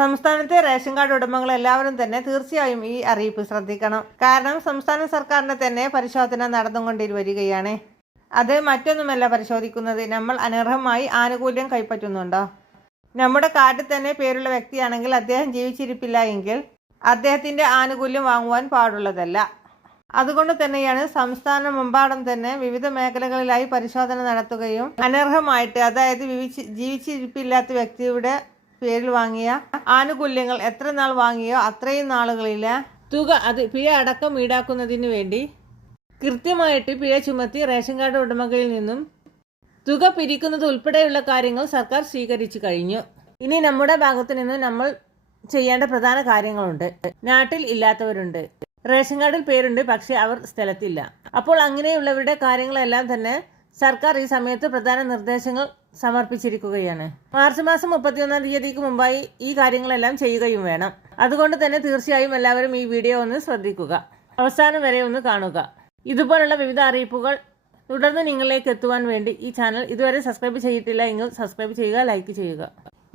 സംസ്ഥാനത്തെ ration card ഉടമകൾ എല്ലാവരും തന്നെ തീർച്ചയായും ഈ അറിയിപ്പ് ശ്രദ്ധിക്കണം. കാരണം സംസ്ഥാന സർക്കാരിന്റെ തന്നെ പരിശോധന നടന്നുകൊണ്ടിരുവരികയാണ് അത് മറ്റൊന്നുമല്ല പരിശോധിക്കുന്നത്. നമ്മൾ അനർഹമായി ആനുകൂല്യം കൈപ്പറ്റുന്നുണ്ടോ? നമ്മുടെ കാർഡിൽ തന്നെ പേരുള്ള വ്യക്തിയാണെങ്കിൽ അദ്ദേഹം ജീവിച്ചിരിപ്പില്ല എങ്കിൽ അദ്ദേഹത്തിന്റെ ആനുകൂല്യം വാങ്ങുവാൻ പാടുള്ളതല്ല. അതുകൊണ്ട് തന്നെയാണ് സംസ്ഥാനമെമ്പാടും തന്നെ വിവിധ മേഖലകളിലായി പരിശോധന നടത്തുകയും അനർഹമായിട്ട് അതായത് ജീവിച്ചിരിപ്പില്ലാത്ത വ്യക്തിയുടെ പേരിൽ വാങ്ങിയ ആനുകൂല്യങ്ങൾ എത്ര നാൾ വാങ്ങിയോ അത്രയും നാളുകളിൽ തുക അത് പിഴ അടക്കം ഈടാക്കുന്നതിന് വേണ്ടി കൃത്യമായിട്ട് പിഴ ചുമത്തി റേഷൻ കാർഡ് ഉടമകളിൽ നിന്നും തുക പിരിക്കുന്നത് ഉൾപ്പെടെയുള്ള കാര്യങ്ങൾ സർക്കാർ സ്വീകരിച്ചു കഴിഞ്ഞു. ഇനി നമ്മുടെ ഭാഗത്തു നിന്ന് നമ്മൾ ചെയ്യേണ്ട പ്രധാന കാര്യങ്ങളുണ്ട്. നാട്ടിൽ ഇല്ലാത്തവരുണ്ട്. റേഷൻ കാർഡിൽ പേരുണ്ട് പക്ഷെ അവർ സ്ഥലത്തില്ല. അപ്പോൾ അങ്ങനെയുള്ളവരുടെ കാര്യങ്ങളെല്ലാം തന്നെ സർക്കാർ ഈ സമയത്ത് പ്രധാന നിർദ്ദേശങ്ങൾ സമർപ്പിച്ചിരിക്കുകയാണ്. മാർച്ച് മാസം മുപ്പത്തിയൊന്നാം തീയതിക്ക് മുമ്പായി ഈ കാര്യങ്ങളെല്ലാം ചെയ്യുകയും വേണം. അതുകൊണ്ട് തന്നെ തീർച്ചയായും എല്ലാവരും ഈ വീഡിയോ ഒന്ന് ശ്രദ്ധിക്കുക. അവസാനം വരെ ഒന്ന് കാണുക. ഇതുപോലുള്ള വിവിധ അറിയിപ്പുകൾ തുടർന്ന് നിങ്ങളിലേക്ക് എത്തുവാൻ വേണ്ടി ഈ ചാനൽ ഇതുവരെ സബ്സ്ക്രൈബ് ചെയ്തിട്ടില്ല എങ്കിൽ സബ്സ്ക്രൈബ് ചെയ്യുക ലൈക്ക് ചെയ്യുക.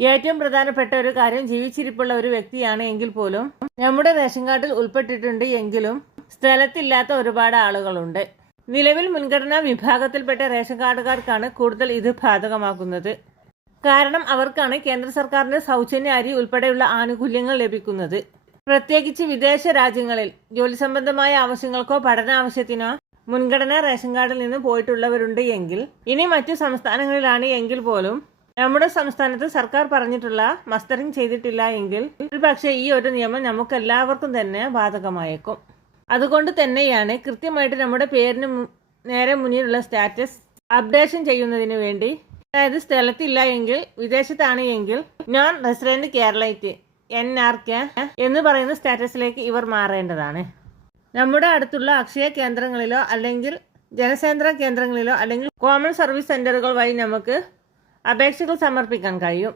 ഏറ്റവും പ്രധാനപ്പെട്ട ഒരു കാര്യം ജീവിച്ചിരിപ്പുള്ള ഒരു വ്യക്തിയാണ് എങ്കിൽ പോലും നമ്മുടെ റേഷൻ കാർഡിൽ ഉൾപ്പെട്ടിട്ടുണ്ട് എങ്കിലും സ്ഥലത്തില്ലാത്ത ഒരുപാട് ആളുകളുണ്ട്. നിലവിൽ മുൻഗണനാ വിഭാഗത്തിൽപ്പെട്ട റേഷൻ കാർഡുകാർക്കാണ് കൂടുതൽ ഇത് ബാധകമാക്കുന്നത് കാരണം അവർക്കാണ് കേന്ദ്ര സർക്കാരിന്റെ സൗജന്യ അരി ഉൾപ്പെടെയുള്ള ആനുകൂല്യങ്ങൾ ലഭിക്കുന്നത്. പ്രത്യേകിച്ച് വിദേശ രാജ്യങ്ങളിൽ ജോലി സംബന്ധമായ ആവശ്യങ്ങൾക്കോ പഠന ആവശ്യത്തിനോ മുൻഗണനാ റേഷൻ കാർഡിൽ നിന്ന് പോയിട്ടുള്ളവരുണ്ട് എങ്കിൽ ഇനി മറ്റു സംസ്ഥാനങ്ങളിലാണ് എങ്കിൽ പോലും നമ്മുടെ സംസ്ഥാനത്ത് സർക്കാർ പറഞ്ഞിട്ടുള്ള മസ്റ്ററിംഗ് ചെയ്തിട്ടില്ല എങ്കിൽ ഒരു പക്ഷേ ഈ ഒരു നിയമം നമുക്കെല്ലാവർക്കും തന്നെ ബാധകമായേക്കും. അതുകൊണ്ട് തന്നെയാണ് കൃത്യമായിട്ട് നമ്മുടെ പേരിന് നേരെ മുന്നിലുള്ള സ്റ്റാറ്റസ് അപ്ഡേഷൻ ചെയ്യുന്നതിന് വേണ്ടി. അതായത് സ്ഥലത്തില്ല എങ്കിൽ വിദേശത്താണ് എങ്കിൽ non resident Keralite N R K എന്ന് പറയുന്ന സ്റ്റാറ്റസിലേക്ക് ഇവർ മാറേണ്ടതാണ്. നമ്മുടെ അടുത്തുള്ള അക്ഷയ കേന്ദ്രങ്ങളിലോ അല്ലെങ്കിൽ ജനസേന്ദ്ര കേന്ദ്രങ്ങളിലോ അല്ലെങ്കിൽ കോമൺ സർവീസ് സെന്ററുകൾ വഴി നമുക്ക് അപേക്ഷകൾ സമർപ്പിക്കാൻ കഴിയും.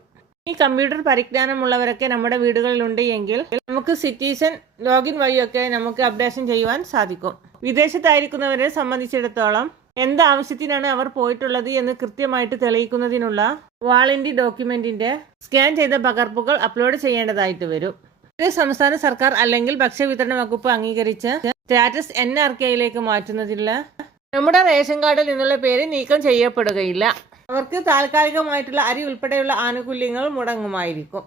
ഈ കമ്പ്യൂട്ടർ പരിജ്ഞാനമുള്ളവരൊക്കെ നമ്മുടെ വീടുകളിലുണ്ട് എങ്കിൽ നമുക്ക് സിറ്റിസൺ ലോഗിൻ വഴിയൊക്കെ നമുക്ക് അപ്ഡേഷൻ ചെയ്യുവാൻ സാധിക്കും. വിദേശത്തായിരിക്കുന്നവരെ സംബന്ധിച്ചിടത്തോളം എന്ത് ആവശ്യത്തിനാണ് അവർ പോയിട്ടുള്ളത് എന്ന് കൃത്യമായിട്ട് തെളിയിക്കുന്നതിനുള്ള വാളിന്റെ ഡോക്യുമെന്റിന്റെ സ്കാൻ ചെയ്ത പകർപ്പുകൾ അപ്ലോഡ് ചെയ്യേണ്ടതായിട്ട് വരും. ഇത് സംസ്ഥാന സർക്കാർ അല്ലെങ്കിൽ ഭക്ഷ്യവിതരണ വകുപ്പ് അംഗീകരിച്ച് സ്റ്റാറ്റസ് എൻ ആർ കെയിലേക്ക് മാറ്റുന്നതിനുള്ള നമ്മുടെ റേഷൻ കാർഡിൽ നിന്നുള്ള പേര് നീക്കം ചെയ്യപ്പെടുകയില്ല. അവർക്ക് താൽക്കാലികമായിട്ടുള്ള അരി ഉൾപ്പെടെയുള്ള ആനുകൂല്യങ്ങൾ മുടങ്ങുമായിരിക്കും.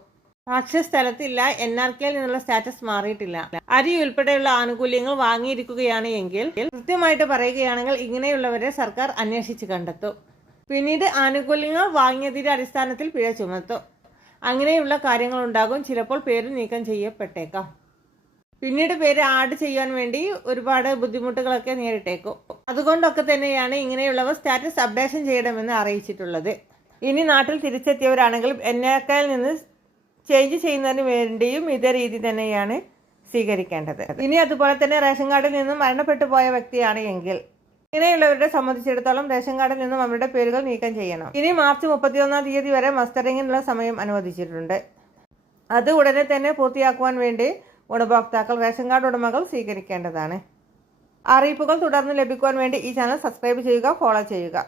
പക്ഷെ സ്ഥലത്തില്ല എൻ ആർ കെയിൽ നിന്നുള്ള സ്റ്റാറ്റസ് മാറിയിട്ടില്ല. അരി ഉൾപ്പെടെയുള്ള ആനുകൂല്യങ്ങൾ വാങ്ങിയിരിക്കുകയാണ് എങ്കിൽ കൃത്യമായിട്ട് പറയുകയാണെങ്കിൽ ഇങ്ങനെയുള്ളവരെ സർക്കാർ അന്വേഷിച്ച് കണ്ടെത്തും. പിന്നീട് ആനുകൂല്യങ്ങൾ വാങ്ങിയതിന്റെ അടിസ്ഥാനത്തിൽ പിഴ ചുമത്തും. അങ്ങനെയുള്ള കാര്യങ്ങൾ ഉണ്ടാകും. ചിലപ്പോൾ പേര് നീക്കം ചെയ്യപ്പെട്ടേക്കാം. പിന്നീട് പേര് ആഡ് ചെയ്യാൻ വേണ്ടി ഒരുപാട് ബുദ്ധിമുട്ടുകളൊക്കെ നേരിട്ടേക്കും. അതുകൊണ്ടൊക്കെ തന്നെയാണ് ഇങ്ങനെയുള്ളവർ സ്റ്റാറ്റസ് അപ്ഡേഷൻ ചെയ്യണമെന്ന് അറിയിച്ചിട്ടുള്ളത്. ഇനി നാട്ടിൽ തിരിച്ചെത്തിയവരാണെങ്കിൽ എന്നേക്കാൾ നിന്ന് ചേഞ്ച് ചെയ്യുന്നതിന് വേണ്ടിയും ഇതേ രീതി തന്നെയാണ് സ്വീകരിക്കേണ്ടത്. ഇനി അതുപോലെ തന്നെ റേഷൻ കാർഡിൽ നിന്നും മരണപ്പെട്ടു പോയ വ്യക്തിയാണ് എങ്കിൽ ഇങ്ങനെയുള്ളവരെ സംബന്ധിച്ചിടത്തോളം റേഷൻ കാർഡിൽ നിന്നും അവരുടെ പേരുകൾ നീക്കം ചെയ്യണം. ഇനി മാർച്ച് മുപ്പത്തിയൊന്നാം തീയതി വരെ മസ്റ്ററിങ്ങിനുള്ള സമയം അനുവദിച്ചിട്ടുണ്ട്. അത് ഉടനെ തന്നെ പൂർത്തിയാക്കുവാൻ വേണ്ടി ഗുണഭോക്താക്കൾ റേഷൻ കാർഡ് ഉടമകൾ സ്വീകരിക്കേണ്ടതാണ്. അറിയിപ്പുകൾ തുടർന്ന് ലഭിക്കുവാൻ വേണ്ടി ഈ ചാനൽ സബ്സ്ക്രൈബ് ചെയ്യുക ഫോളോ ചെയ്യുക.